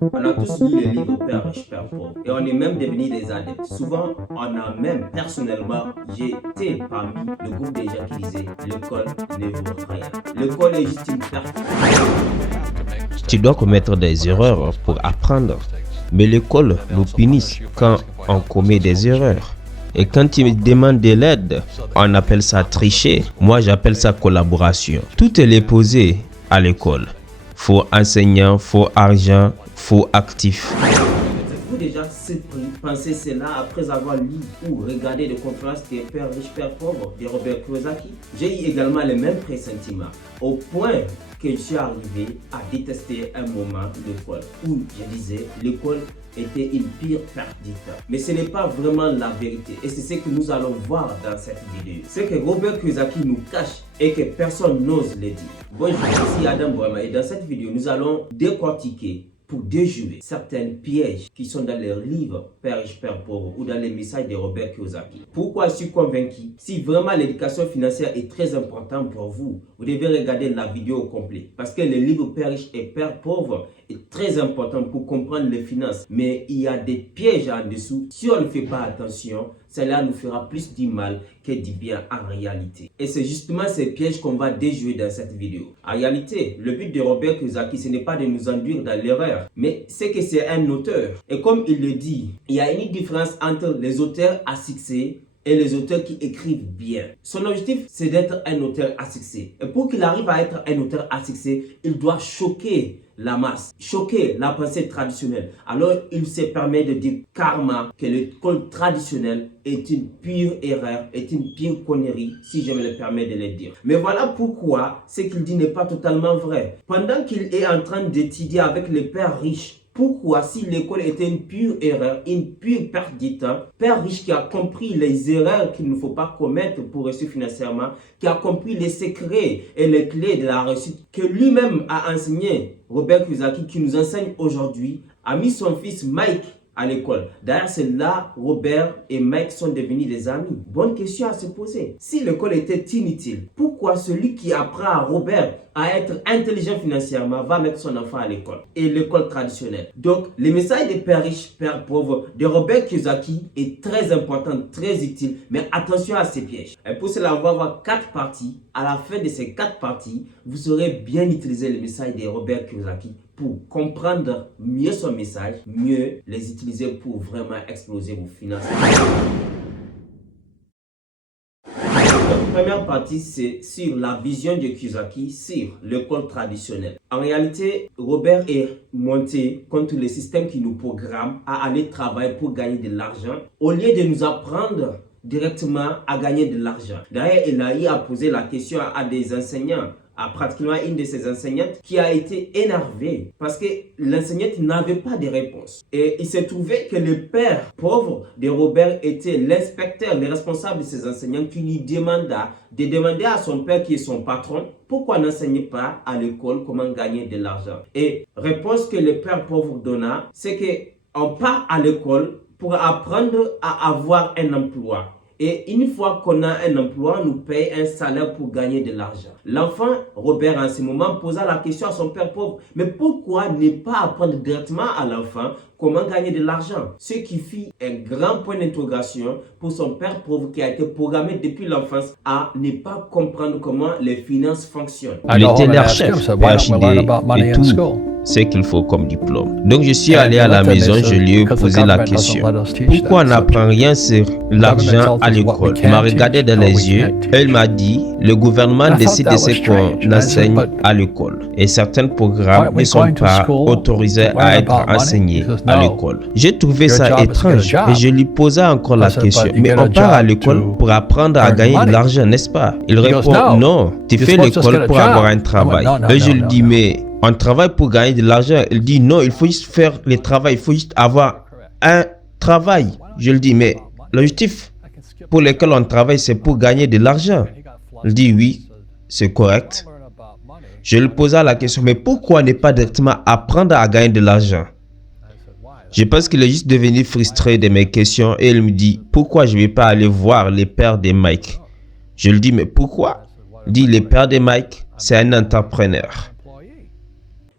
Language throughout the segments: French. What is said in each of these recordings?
On a tous lu le livre Père riche, Père pauvre et on est même devenu des adeptes. Souvent, on a même personnellement, j'étais parmi le groupe des gens qui disaient l'école ne vaut rien. L'école est juste une perte. Tu dois commettre des erreurs pour apprendre. Mais l'école nous punit quand on commet des erreurs. Et quand tu me demandes de l'aide, on appelle ça tricher. Moi, j'appelle ça collaboration. Tout est posé à l'école. Faux enseignant, faux argent, faux actif. Vous déjà pensé cela après avoir lu ou regardé des conférences des Pères riches, Pères pauvres de Robert Kiyosaki? J'ai eu également les mêmes pressentiments, au point que je suis arrivé à détester un moment l'école, où je disais l'école était une pire perdite. Mais ce n'est pas vraiment la vérité et c'est ce que nous allons voir dans cette vidéo. Ce que Robert Kiyosaki nous cache et que personne n'ose le dire. Bonjour, ici Adam Brahma et dans cette vidéo nous allons décortiquer pour déjouer certains pièges qui sont dans les livres Père riche, Père pauvre ou dans les messages de Robert Kiyosaki. Pourquoi je suis convaincu? Si vraiment l'éducation financière est très importante pour vous, vous devez regarder la vidéo au complet. Parce que le livre Père riche et Père pauvre est très important pour comprendre les finances. Mais il y a des pièges en dessous. Si on ne fait pas attention, cela nous fera plus du mal que du bien en réalité. Et c'est justement ces pièges qu'on va déjouer dans cette vidéo. En réalité, le but de Robert Kiyosaki, ce n'est pas de nous induire dans l'erreur, mais c'est que c'est un auteur. Et comme il le dit, il y a une différence entre les auteurs à succès et les auteurs qui écrivent bien. Son objectif, c'est d'être un auteur à succès. Et pour qu'il arrive à être un auteur à succès, il doit choquer la masse, choquer la pensée traditionnelle. Alors, il se permet de dire karma que l'école traditionnelle est une pure erreur, est une pure connerie, si je me le permets de le dire. Mais voilà pourquoi ce qu'il dit n'est pas totalement vrai. Pendant qu'il est en train d'étudier avec les pères riches, pourquoi, si l'école était une pure erreur, une pure perte du temps, Père riche qui a compris les erreurs qu'il ne faut pas commettre pour réussir financièrement, qui a compris les secrets et les clés de la réussite que lui-même a enseigné, Robert Kiyosaki, qui nous enseigne aujourd'hui, a mis son fils Mike à l'école. D'ailleurs, c'est là Robert et Mike sont devenus des amis. Bonne question à se poser. Si l'école était inutile, pourquoi celui qui apprend à Robert à être intelligent financièrement va mettre son enfant à l'école et l'école traditionnelle? Donc, le message des pères riches, pères pauvres de Robert Kiyosaki est très important, très utile, mais attention à ces pièges. Et pour cela, on va avoir 4 parties. À la fin de ces 4 parties, vous saurez bien utiliser le message de Robert Kiyosaki pour comprendre mieux son message, mieux les utiliser pour vraiment exploser vos finances. La première partie, c'est sur la vision de Kiyosaki sur l'école traditionnelle. En réalité, Robert est monté contre le système qui nous programme à aller travailler pour gagner de l'argent au lieu de nous apprendre directement à gagner de l'argent. D'ailleurs, il a eu à poser la question à des enseignants, à pratiquement une de ses enseignantes qui a été énervée parce que l'enseignante n'avait pas de réponse. Et il s'est trouvé que le père pauvre de Robert était l'inspecteur, le responsable de ses enseignants qui lui demanda de demander à son père qui est son patron pourquoi n'enseignait pas à l'école comment gagner de l'argent. Et réponse que le père pauvre donna, c'est qu'on part à l'école pour apprendre à avoir un emploi. Et une fois qu'on a un emploi, on nous paye un salaire pour gagner de l'argent. L'enfant, Robert, en ce moment, posa la question à son père pauvre. Mais pourquoi ne pas apprendre directement à l'enfant comment gagner de l'argent? Ce qui fit un grand point d'interrogation pour son père pauvre qui a été programmé depuis l'enfance à ne pas comprendre comment les finances fonctionnent. Il était leur chef, PhD et tout ce qu'il faut comme diplôme. Donc je suis allé à la maison, je lui ai posé la question. Pourquoi on n'apprend rien sur l'argent à l'école? Il m'a regardé dans les yeux et il m'a dit, le gouvernement décide de ce qu'on enseigne à l'école. Et certains programmes ne sont pas autorisés à être enseignés à l'école. J'ai trouvé ça étrange et je lui posais encore la question. Mais on part à l'école pour apprendre à gagner de l'argent, n'est-ce pas? Il répond, non, tu fais l'école pour avoir un travail. Et je lui dis, mais on travaille pour gagner de l'argent. Il dit, non, il faut juste faire le travail, il faut juste avoir un travail. Je lui dis, mais l'objectif pour lequel on travaille, c'est pour gagner de l'argent. Il dit, oui, c'est correct. Je lui posais la question, mais pourquoi ne pas directement apprendre à gagner de l'argent? Je pense qu'il est juste devenu frustré de mes questions et il me dit, pourquoi je ne vais pas aller voir les pères de Mike? Je lui dis, mais pourquoi? Il dit, le père de Mike, c'est un entrepreneur.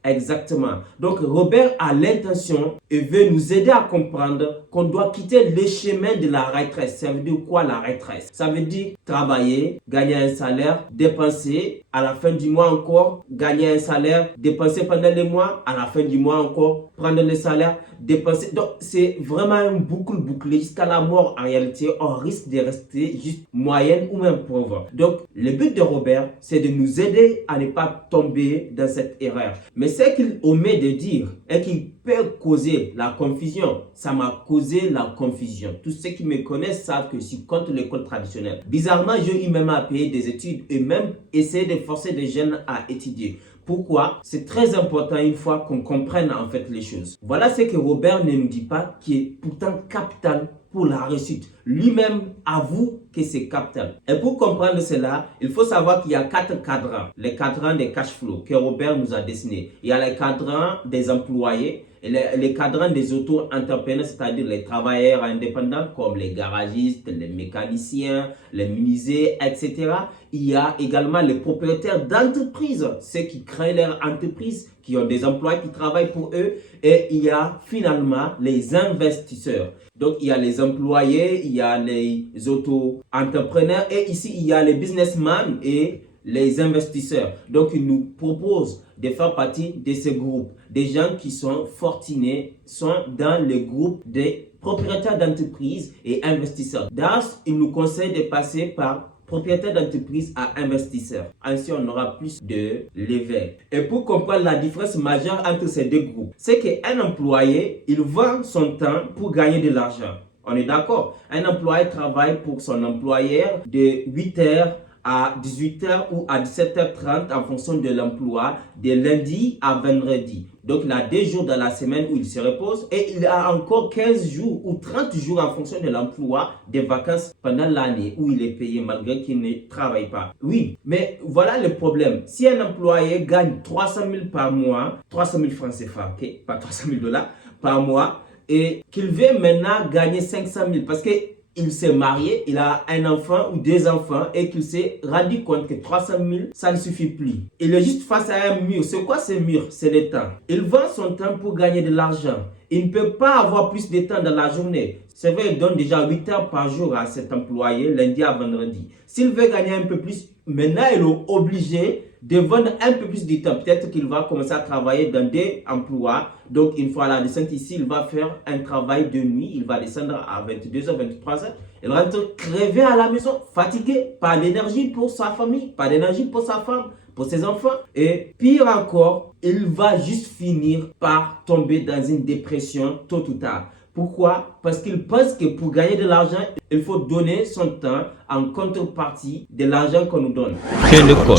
Exactement. Donc Robert a l'intention et veut nous aider à comprendre qu'on doit quitter le chemin de la retraite. Ça veut dire quoi la retraite? Ça veut dire travailler, gagner un salaire, dépenser, à la fin du mois encore, gagner un salaire, dépenser pendant les mois, à la fin du mois encore, prendre le salaire, dépenser. Donc c'est vraiment un bouclé jusqu'à la mort. En réalité, on risque de rester juste moyenne ou même pauvre. Donc le but de Robert, c'est de nous aider à ne pas tomber dans cette erreur. Mais ce qu'il omet de dire et qui peut causer la confusion, ça m'a causé la confusion. Tous ceux qui me connaissent savent que je suis contre l'école traditionnelle. Bizarrement, j'ai eu même à payer des études et même essayer de forcer des jeunes à étudier. Pourquoi? C'est très important une fois qu'on comprenne en fait les choses. Voilà ce que Robert ne nous dit pas, qui est pourtant capital pour la réussite. Lui-même avoue que c'est capital. Et pour comprendre cela, il faut savoir qu'il y a 4 cadrans. Les cadrans des cash flow que Robert nous a dessinés. Il y a les cadrans des employés et les cadrans des auto-entrepreneurs, c'est-à-dire les travailleurs indépendants comme les garagistes, les mécaniciens, les menuisiers, etc. Il y a également les propriétaires d'entreprises, ceux qui créent leur entreprise, qui ont des employés qui travaillent pour eux. Et il y a finalement les investisseurs. Donc, il y a les employés, il y a les auto-entrepreneurs et ici, il y a les businessmen et les investisseurs. Donc, il nous propose de faire partie de ce groupe. Des gens qui sont fortunés sont dans le groupe des propriétaires d'entreprises et investisseurs. D'ailleurs, il nous conseille de passer par propriétaire d'entreprise à investisseur. Ainsi, on aura plus de levier. Et pour comprendre la différence majeure entre ces deux groupes, c'est qu'un employé, il vend son temps pour gagner de l'argent. On est d'accord? Un employé travaille pour son employeur de 8h à 18h ou à 17h30 en fonction de l'emploi, de lundi à vendredi. Donc, il a 2 jours dans la semaine où il se repose et il a encore 15 jours ou 30 jours en fonction de l'emploi des vacances pendant l'année où il est payé malgré qu'il ne travaille pas. Oui, mais voilà le problème. Si un employé gagne 300 000 par mois, 300 000 francs CFA, ok, pas 300 000 $ par mois, et qu'il veut maintenant gagner 500 000 parce que il s'est marié, il a un enfant ou 2 enfants et qu'il s'est rendu compte que 300 000, ça ne suffit plus. Il est juste face à un mur. C'est quoi ce mur? C'est le temps. Il vend son temps pour gagner de l'argent. Il ne peut pas avoir plus de temps dans la journée. C'est vrai, il donne déjà 8 heures par jour à cet employé, lundi à vendredi. S'il veut gagner un peu plus, maintenant il est obligé de vendre un peu plus de temps. Peut-être qu'il va commencer à travailler dans des emplois. Donc, une fois à la descente ici, il va faire un travail de nuit. Il va descendre à 22h, 23h. Il rentre crevé à la maison, fatigué, pas d'énergie pour sa famille, pas d'énergie pour sa femme, pour ses enfants. Et pire encore, il va juste finir par tomber dans une dépression tôt ou tard. Pourquoi? Parce qu'il pense que pour gagner de l'argent, il faut donner son temps en contrepartie de l'argent qu'on nous donne. Fais l'école,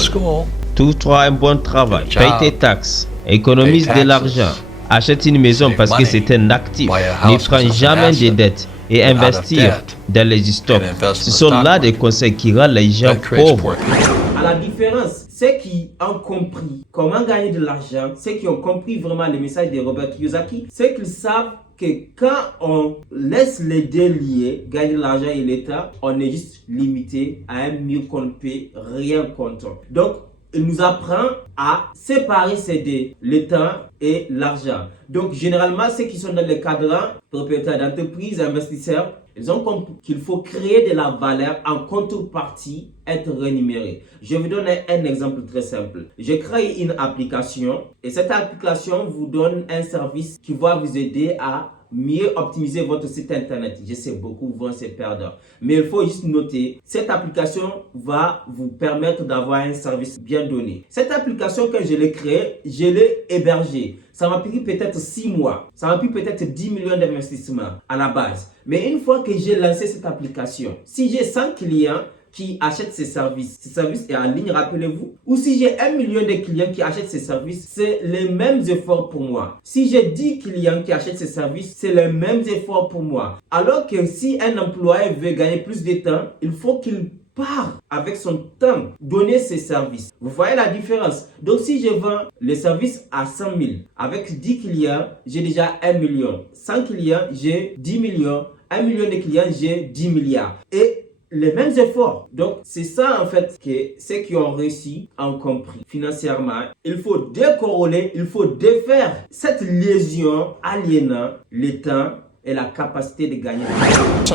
trouve-toi un bon travail, paye tes taxes, économise de l'argent, achète une maison parce que c'est un actif, ne prends jamais de dettes et investir dans les stocks. Ce sont là des conseils qui rendent les gens pauvres. À la différence, ceux qui ont compris comment gagner de l'argent, ceux qui ont compris vraiment le message de Robert Kiyosaki, c'est qu'ils savent que quand on laisse les deux liés, gagner de l'argent et l'État, on est juste limité à un mur qu'on ne peut rien contre. Donc, il nous apprend à séparer ces deux, le temps et l'argent. Donc, généralement, ceux qui sont dans le cadre, propriétaires d'entreprise, investisseurs, ils ont compris qu'il faut créer de la valeur en contrepartie, être rémunéré. Je vous donne un exemple très simple. Je crée une application et cette application vous donne un service qui va vous aider à mieux optimiser votre site internet. Je sais, beaucoup vont se perdre. Mais il faut juste noter, cette application va vous permettre d'avoir un service bien donné. Cette application, quand je l'ai créée, je l'ai hébergée. Ça m'a pris peut-être 6 mois. Ça m'a pris peut-être 10 millions d'investissements à la base. Mais une fois que j'ai lancé cette application, si j'ai 100 clients qui achètent ces services est en ligne, rappelez-vous. Ou si j'ai 1 million de clients qui achètent ces services, c'est les mêmes efforts pour moi. Si j'ai 10 clients qui achètent ces services, c'est les mêmes efforts pour moi. Alors que si un employé veut gagner plus de temps, il faut qu'il part avec son temps, donner ses services. Vous voyez la différence? Donc, si je vends les services à 100 000, avec 10 clients, j'ai déjà 1 million. 100 clients, j'ai 10 millions. 1 million de clients, j'ai 10 milliards. Et les mêmes efforts. Donc, c'est ça en fait que ceux qui ont réussi ont compris financièrement. Il faut décorréler, il faut défaire cette lésion aliénant le temps et la capacité de gagner.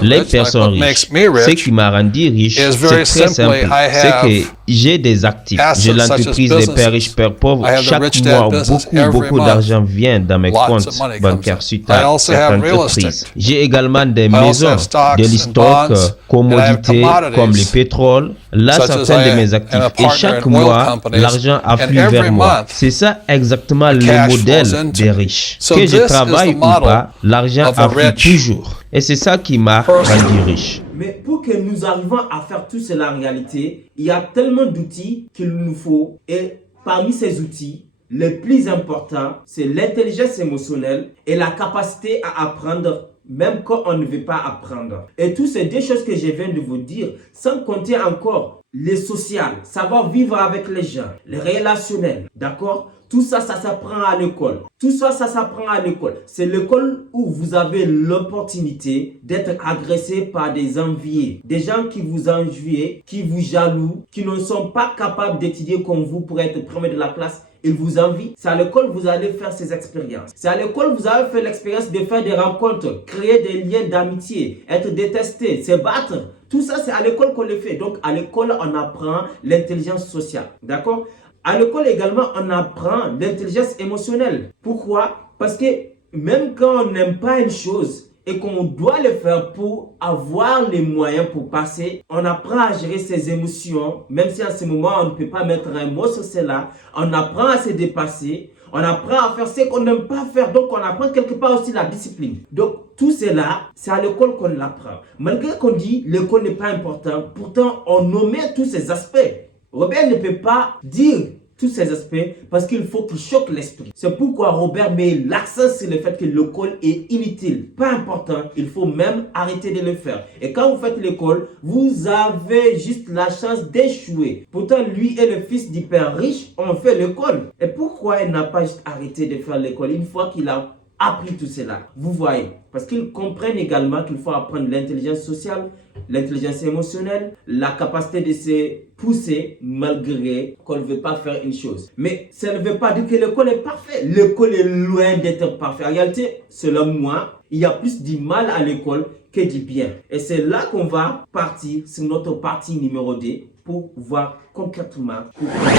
Les personnes riches, ce qui m'a rendu riche, c'est très simple. C'est que j'ai des actifs. J'ai l'entreprise des pères riches, pères pauvres. Chaque mois, beaucoup d'argent vient dans mes comptes bancaires suite à cette entreprise. J'ai également des maisons, des stocks, commodités comme le pétrole. Là, certains de mes actifs. Et chaque mois, l'argent afflue vers moi. C'est ça exactement le modèle des riches. Que je travaille ou pas, l'argent afflue toujours. Et c'est ça qui m'a rendu riche. Mais pour que nous arrivions à faire tout cela en réalité, il y a tellement d'outils qu'il nous faut. Et parmi ces outils, le plus important, c'est l'intelligence émotionnelle et la capacité à apprendre même quand on ne veut pas apprendre. Et toutes ces deux choses que je viens de vous dire, sans compter encore les social, savoir vivre avec les gens, les relationnels, d'accord? Tout ça, ça s'apprend à l'école. Tout ça, ça s'apprend à l'école. C'est l'école où vous avez l'opportunité d'être agressé par des enviés. Des gens qui vous envient, qui vous jaloux, qui ne sont pas capables d'étudier comme vous pour être premier de la classe. Ils vous envient. C'est à l'école que vous allez faire ces expériences. C'est à l'école que vous allez faire l'expérience de faire des rencontres, créer des liens d'amitié, être détesté, se battre. Tout ça, c'est à l'école qu'on le fait. Donc, à l'école, on apprend l'intelligence sociale. D'accord? À l'école également, on apprend l'intelligence émotionnelle. Pourquoi? Parce que même quand on n'aime pas une chose et qu'on doit le faire pour avoir les moyens pour passer, on apprend à gérer ses émotions. Même si à ce moment, on ne peut pas mettre un mot sur cela, on apprend à se dépasser. On apprend à faire ce qu'on n'aime pas faire. Donc, on apprend quelque part aussi la discipline. Donc, tout cela, c'est à l'école qu'on l'apprend. Malgré qu'on dit l'école n'est pas important, pourtant, on omet tous ces aspects. Robert ne peut pas dire tous ces aspects parce qu'il faut qu'il choque l'esprit. C'est pourquoi Robert met l'accent sur le fait que l'école est inutile, pas important. Il faut même arrêter de le faire. Et quand vous faites l'école, vous avez juste la chance d'échouer. Pourtant, lui et le fils du père riche ont fait l'école. Et pourquoi il n'a pas juste arrêté de faire l'école une fois qu'il a appris tout cela? Vous voyez, parce qu'ils comprennent également qu'il faut apprendre l'intelligence sociale, l'intelligence émotionnelle, la capacité de se pousser malgré qu'on ne veut pas faire une chose. Mais ça ne veut pas dire que l'école est parfaite. L'école est loin d'être parfaite. En réalité, selon moi, il y a plus du mal à l'école que du bien. Et c'est là qu'on va partir sur notre partie numéro 2 pour voir concrètement pourquoi.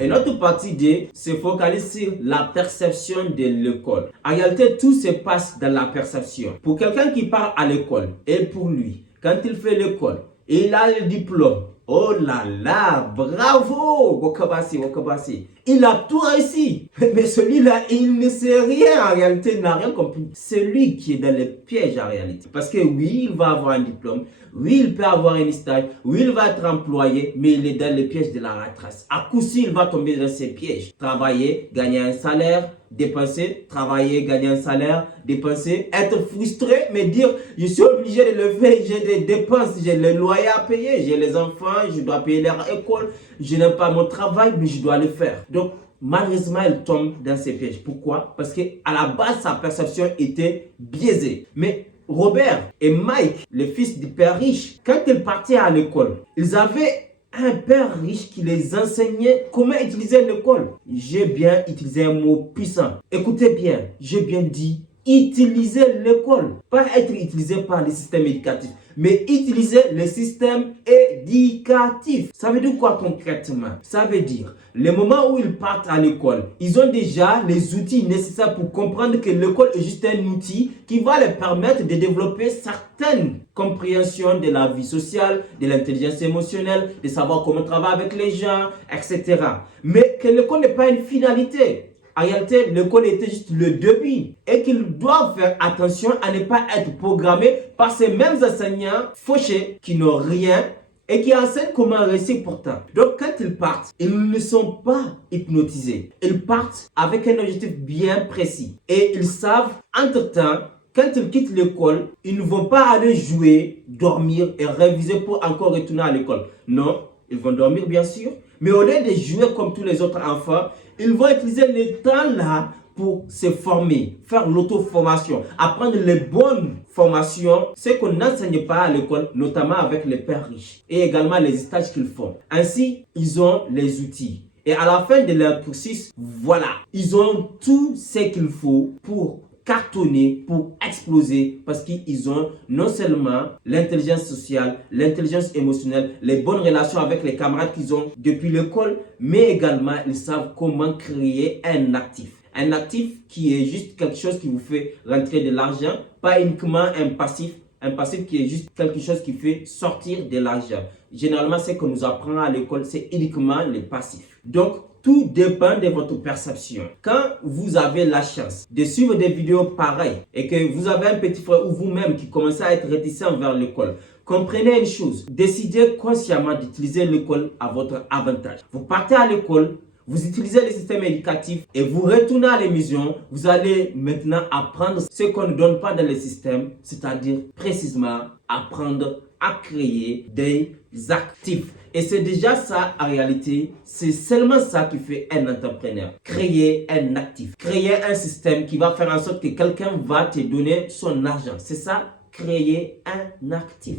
Et notre partie 2 se focalise sur la perception de l'école. En réalité, tout se passe dans la perception. Pour quelqu'un qui part à l'école, et pour lui, quand il fait l'école, il a le diplôme. Oh là là, bravo, Wakabasi, Wakabasi. Il a tout réussi. Mais celui-là, il ne sait rien en réalité, il n'a rien compris. C'est lui qui est dans le piège en réalité. Parce que oui, il va avoir un diplôme. Oui, il peut avoir un stage. Oui, il va être employé. Mais il est dans le piège de la retraite. À coup sûr, il va tomber dans ces pièges. Travailler, gagner un salaire, dépenser, travailler, gagner un salaire, dépenser, être frustré, mais dire je suis obligé de le faire, j'ai des dépenses, j'ai le loyer à payer, j'ai les enfants, je dois payer leur école, je n'aime pas mon travail, mais je dois le faire. Donc, malheureusement, il tombe dans ces pièges. Pourquoi? Parce qu'à la base, sa perception était biaisée. Mais Robert et Mike, le fils du père riche, quand ils partaient à l'école, ils avaient un père riche qui les enseignait comment utiliser l'école. J'ai bien utilisé un mot puissant. Écoutez bien, j'ai bien dit utiliser l'école. Pas être utilisé par le système éducatif, mais utiliser le système éducatif. Ça veut dire quoi concrètement? Ça veut dire, le moment où ils partent à l'école, ils ont déjà les outils nécessaires pour comprendre que l'école est juste un outil qui va leur permettre de développer certaines compréhensions de la vie sociale, de l'intelligence émotionnelle, de savoir comment travailler avec les gens, etc. Mais que l'école n'est pas une finalité. En réalité, l'école était juste le début et qu'ils doivent faire attention à ne pas être programmés par ces mêmes enseignants fauchés qui n'ont rien et qui enseignent comment réussir pourtant. Donc quand ils partent, ils ne sont pas hypnotisés. Ils partent avec un objectif bien précis et ils savent entre-temps, quand ils quittent l'école, ils ne vont pas aller jouer, dormir et réviser pour encore retourner à l'école. Non, ils vont dormir bien sûr, mais au lieu de jouer comme tous les autres enfants, ils vont utiliser le temps là pour se former, faire l'auto-formation, apprendre les bonnes formation, ce qu'on n'enseigne pas à l'école, notamment avec les pères riches et également les stages qu'ils font. Ainsi, ils ont les outils. Et à la fin de leur cursus, voilà, ils ont tout ce qu'il faut pour cartonner, pour exploser, parce qu'ils ont non seulement l'intelligence sociale, l'intelligence émotionnelle, les bonnes relations avec les camarades qu'ils ont depuis l'école, mais également ils savent comment créer un actif. Un actif qui est juste quelque chose qui vous fait rentrer de l'argent, pas uniquement un passif qui est juste quelque chose qui fait sortir de l'argent. Généralement, ce qu'on nous apprend à l'école, c'est uniquement les passifs. Donc, tout dépend de votre perception. Quand vous avez la chance de suivre des vidéos pareilles et que vous avez un petit frère ou vous-même qui commencez à être réticent vers l'école, comprenez une chose, décidez consciemment d'utiliser l'école à votre avantage. Vous partez à l'école, vous utilisez le système éducatif et vous retournez à l'émission, vous allez maintenant apprendre ce qu'on ne donne pas dans le système, c'est-à-dire précisément apprendre à créer des actifs. Et c'est déjà ça en réalité, c'est seulement ça qui fait un entrepreneur. Créer un actif, créer un système qui va faire en sorte que quelqu'un va te donner son argent. C'est ça, créer un actif.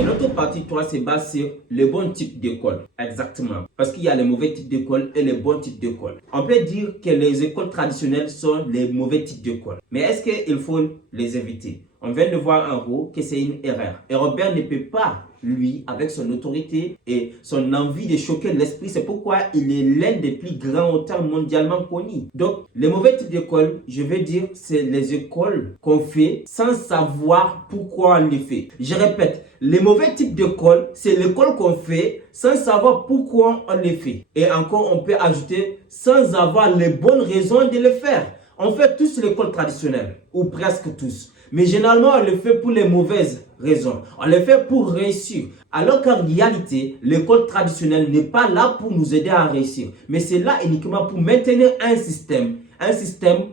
Et l'autre partie 3 se base sur les bons types d'écoles. Exactement. Parce qu'il y a les mauvais types d'écoles et les bons types d'écoles. On peut dire que les écoles traditionnelles sont les mauvais types d'écoles. Mais est-ce qu'il faut les éviter? On vient de voir en haut que c'est une erreur. Et Robert ne peut pas, lui, avec son autorité et son envie de choquer l'esprit, c'est pourquoi il est l'un des plus grands auteurs mondialement connus. Donc, les mauvais types d'écoles, je veux dire, c'est les écoles qu'on fait sans savoir pourquoi on les fait. Je répète, les mauvais types d'écoles, c'est l'école qu'on fait sans savoir pourquoi on les fait. Et encore, on peut ajouter sans avoir les bonnes raisons de le faire. On fait tous l'école traditionnelle, ou presque tous. Mais généralement, on le fait pour les mauvaises raisons. On le fait pour réussir. Alors qu'en réalité, l'école traditionnelle n'est pas là pour nous aider à réussir. Mais c'est là uniquement pour maintenir un système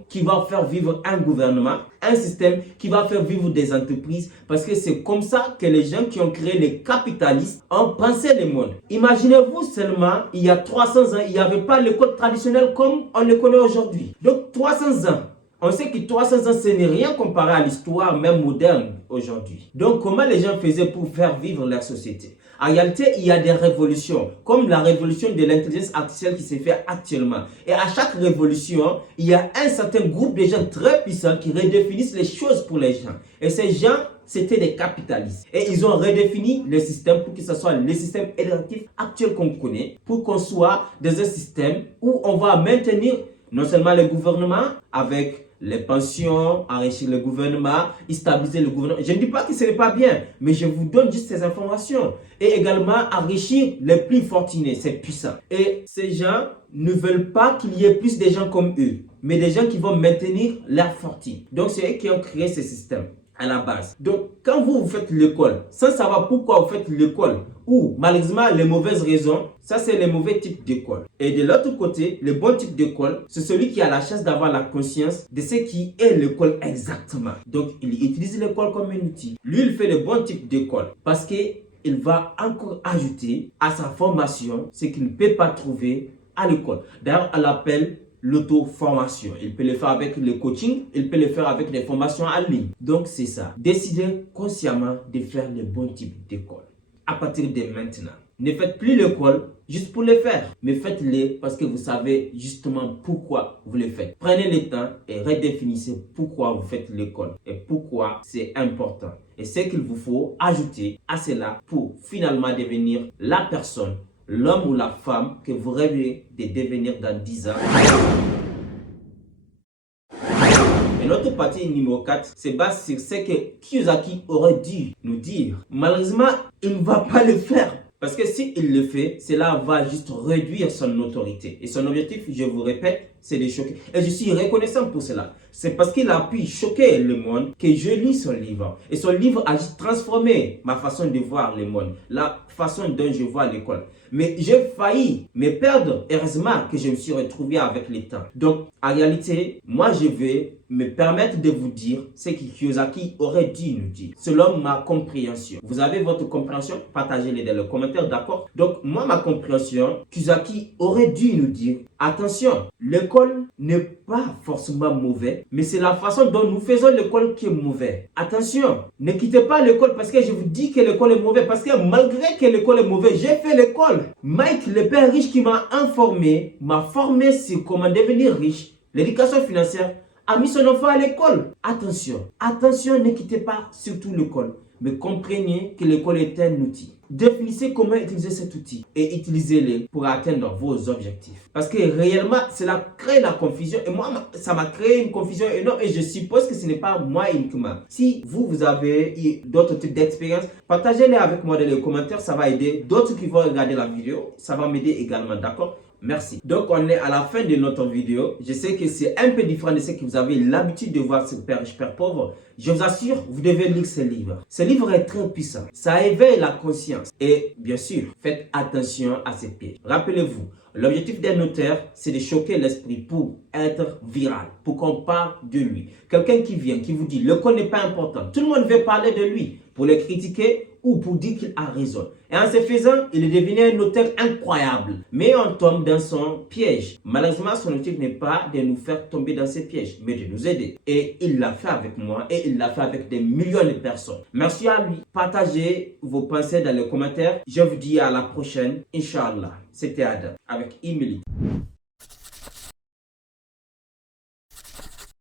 qui va faire vivre un gouvernement, un système qui va faire vivre des entreprises. Parce que c'est comme ça que les gens qui ont créé les capitalistes ont pensé le monde. Imaginez-vous seulement, il y a 300 ans, il n'y avait pas l'école traditionnelle comme on le connaît aujourd'hui. Donc 300 ans. On sait que 300 ans, ce n'est rien comparé à l'histoire même moderne aujourd'hui. Donc, comment les gens faisaient pour faire vivre leur société? En réalité, il y a des révolutions, comme la révolution de l'intelligence artificielle qui se fait actuellement. Et à chaque révolution, il y a un certain groupe de gens très puissants qui redéfinissent les choses pour les gens. Et ces gens, c'était des capitalistes. Et ils ont redéfini le système pour que ce soit le système éducatif actuel qu'on connaît, pour qu'on soit dans un système où on va maintenir non seulement le gouvernement avec les pensions, enrichir le gouvernement, stabiliser le gouvernement. Je ne dis pas que ce n'est pas bien, mais je vous donne juste ces informations. Et également enrichir les plus fortunés, c'est puissant. Et ces gens ne veulent pas qu'il y ait plus de gens comme eux, mais des gens qui vont maintenir leur fortune. Donc c'est eux qui ont créé ce système à la base. Donc quand vous faites l'école, sans savoir pourquoi vous faites l'école, ou malheureusement les mauvaises raisons, ça c'est les mauvais types d'école. Et de l'autre côté, le bon type d'école, c'est celui qui a la chance d'avoir la conscience de ce qui est l'école exactement. Donc il utilise l'école comme un outil. Lui, il fait le bon type d'école parce qu'il va encore ajouter à sa formation ce qu'il ne peut pas trouver à l'école. D'ailleurs, on l'appelle l'auto-formation. Il peut le faire avec le coaching, il peut le faire avec des formations en ligne. Donc c'est ça. Décidez consciemment de faire le bon type d'école. À partir de maintenant, ne faites plus l'école juste pour le faire, mais faites-le parce que vous savez justement pourquoi vous le faites. Prenez le temps et redéfinissez pourquoi vous faites l'école et pourquoi c'est important. Et ce qu'il vous faut ajouter à cela pour finalement devenir la personne, l'homme ou la femme que vous rêvez de devenir dans 10 ans. Et notre partie numéro 4 se base sur ce que Kiyosaki aurait dû nous dire. Malheureusement, il ne va pas le faire. Parce que s'il le fait, cela va juste réduire son autorité. Et son objectif, je vous répète, c'est de choquer. Et je suis reconnaissant pour cela. C'est parce qu'il a pu choquer le monde que je lis son livre. Et son livre a juste transformé ma façon de voir le monde. La façon dont je vois l'école. Mais j'ai failli me perdre. Heureusement que je me suis retrouvé avec le temps. Donc, en réalité, moi, je vais me permettre de vous dire ce que Kiyosaki aurait dû nous dire, selon ma compréhension. Vous avez votre compréhension? Partagez-les dans les commentaires, d'accord? Donc, moi, ma compréhension, Kiyosaki aurait dû nous dire, attention, l'école n'est pas forcément mauvais, mais c'est la façon dont nous faisons l'école qui est mauvaise. Attention, ne quittez pas l'école parce que je vous dis que l'école est mauvaise, parce que malgré que l'école est mauvaise, j'ai fait l'école. Mike, le père riche qui m'a informé, m'a formé sur comment devenir riche, l'éducation financière, a mis son enfant à l'école. Attention, attention, ne quittez pas surtout l'école, mais comprenez que l'école est un outil. Définissez comment utiliser cet outil et utilisez-le pour atteindre vos objectifs. Parce que réellement, cela crée la confusion. Et moi, ça m'a créé une confusion énorme. Et je suppose que ce n'est pas moi uniquement. Si vous avez eu d'autres types d'expériences, partagez-les avec moi dans les commentaires. Ça va aider d'autres qui vont regarder la vidéo. Ça va m'aider également, d'accord? Merci. Donc, on est à la fin de notre vidéo. Je sais que c'est un peu différent de ce que vous avez l'habitude de voir sur Père riche, Père pauvre. Je vous assure, vous devez lire ce livre. Ce livre est très puissant. Ça éveille la conscience. Et bien sûr, faites attention à ces pièges. Rappelez-vous, l'objectif d'un auteur, c'est de choquer l'esprit pour être viral, pour qu'on parle de lui. Quelqu'un qui vient, qui vous dit, l'école n'est pas important. Tout le monde veut parler de lui pour le critiquer ou pour dire qu'il a raison. Et en se faisant, il est devenu un auteur incroyable. Mais on tombe dans son piège. Malheureusement, son objectif n'est pas de nous faire tomber dans ces pièges, mais de nous aider. Et il l'a fait avec moi et il l'a fait avec des millions de personnes. Merci à lui. Partagez vos pensées dans les commentaires. Je vous dis à la prochaine. Inch'Allah. C'était Adam avec Emily.